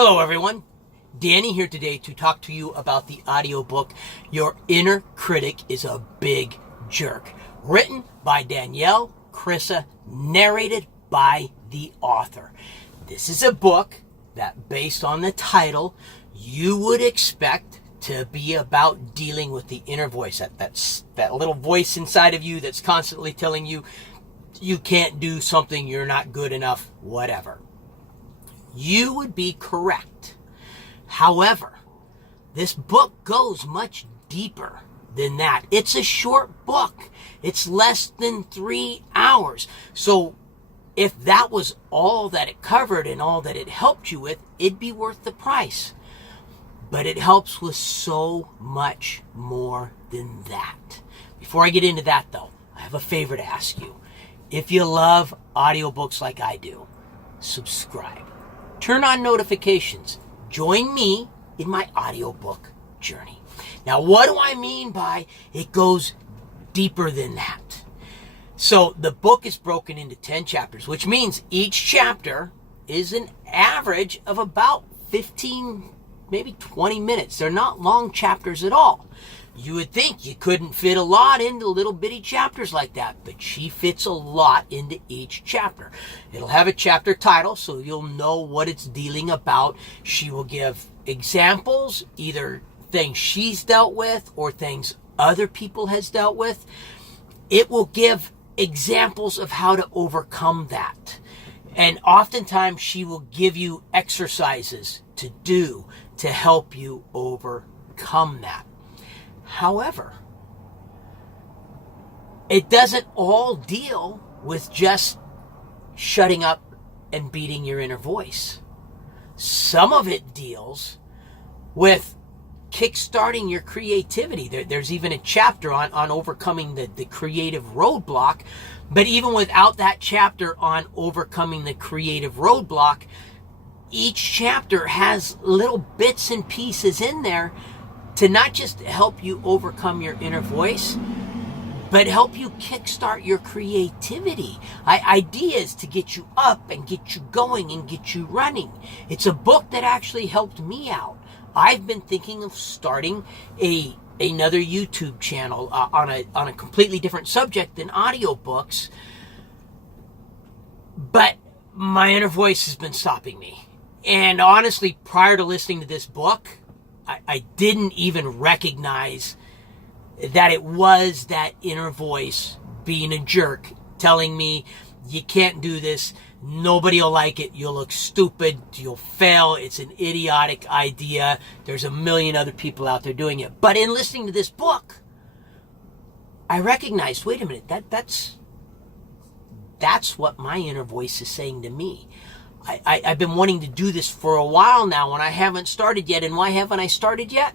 Hello everyone, Danny here today to talk to you about the audiobook, Your Inner Critic is a Big Jerk, written by Danielle Krysa, narrated by the author. This is a book that, based on the title, you would expect to be about dealing with the inner voice, that little voice inside of you that's constantly telling you you can't do something, you're not good enough, whatever. You would be correct. However, this book goes much deeper than that. It's a short book. It's less than 3 hours. So if that was all that it covered and all that it helped you with, it'd be worth the price. But it helps with so much more than that. Before I get into that, though, I have a favor to ask you. If you love audiobooks like I do, subscribe. Turn on notifications. Join me in my audiobook journey. Now, what do I mean by it goes deeper than that? So the book is broken into 10 chapters, which means each chapter is an average of about 15, maybe 20 minutes. They're not long chapters at all. You would think you couldn't fit a lot into little bitty chapters like that, but she fits a lot into each chapter. It'll have a chapter title, so you'll know what it's dealing about. She will give examples, either things she's dealt with or things other people has dealt with. It will give examples of how to overcome that. And oftentimes she will give you exercises to do to help you overcome that. However, it doesn't all deal with just shutting up and beating your inner voice. Some of it deals with kickstarting your creativity. There's even a chapter on overcoming the creative roadblock. But even without that chapter on overcoming the creative roadblock, each chapter has little bits and pieces in there to not just help you overcome your inner voice, but help you kickstart your creativity. Ideas to get you up and get you going and get you running. It's a book that actually helped me out. I've been thinking of starting another YouTube channel on a completely different subject than audiobooks, but my inner voice has been stopping me. And honestly, prior to listening to this book, I didn't even recognize that it was that inner voice being a jerk, telling me, you can't do this, nobody will like it, you'll look stupid, you'll fail, it's an idiotic idea, there's a million other people out there doing it. But in listening to this book, I recognized, wait a minute, that's what my inner voice is saying to me. I've been wanting to do this for a while now, and I haven't started yet. And why haven't I started yet?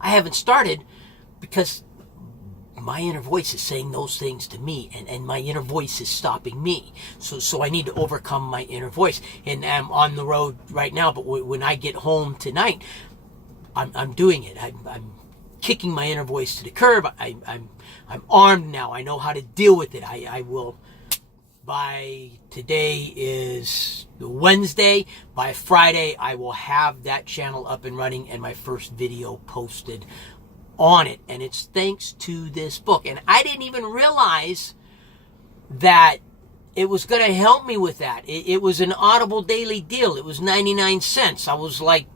I haven't started because my inner voice is saying those things to me, and my inner voice is stopping me. So I need to overcome my inner voice. And I'm on the road right now, but when I get home tonight, I'm doing it. I'm kicking my inner voice to the curb. I'm armed now. I know how to deal with it. I will. By today is Wednesday. By Friday, I will have that channel up and running and my first video posted on it. And it's thanks to this book. And I didn't even realize that it was going to help me with that. It was an Audible daily deal. It was 99 cents. I was like,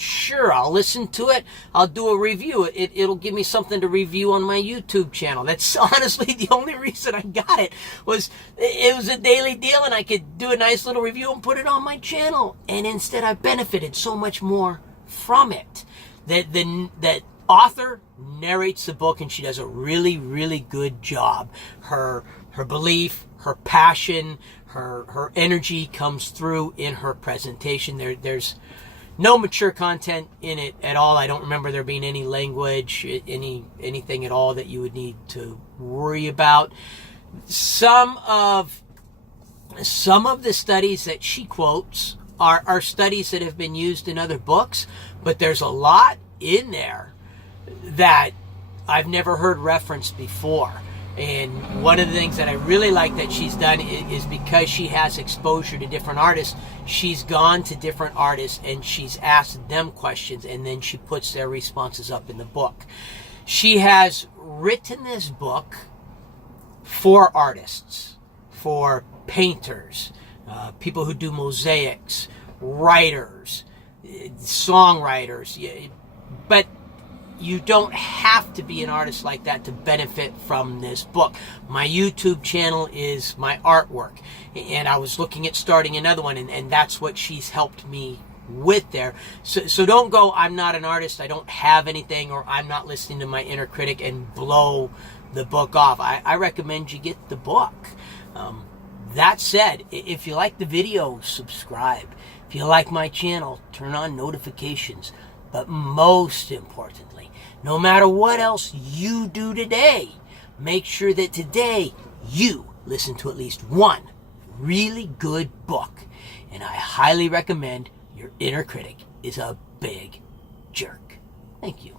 sure, I'll listen to it. I'll do a review. It'll give me something to review on my YouTube channel. That's honestly the only reason I got it. It was a daily deal and I could do a nice little review and put it on my channel. And instead I benefited so much more from it. That author narrates the book and she does a really, really good job. Her belief, her passion, her energy comes through in her presentation. There's no mature content in it at all. I don't remember there being any language, anything at all that you would need to worry about. Some of the studies that she quotes are studies that have been used in other books, but there's a lot in there that I've never heard referenced before. And one of the things that I really like that she's done is because she has exposure to different artists, she's gone to different artists and she's asked them questions, and then she puts their responses up in the book. She has written this book for artists, for painters, people who do mosaics, writers, songwriters, but you don't have to be an artist like that to benefit from this book. My YouTube channel is my artwork, and I was looking at starting another one, and that's what she's helped me with there. So don't go, I'm not an artist, I don't have anything, or I'm not listening to my inner critic, and blow the book off. I recommend you get the book. That said, if you like the video, subscribe. If you like my channel, turn on notifications. But most importantly, no matter what else you do today, make sure that today you listen to at least one really good book. And I highly recommend Your Inner Critic is a Big Jerk. Thank you.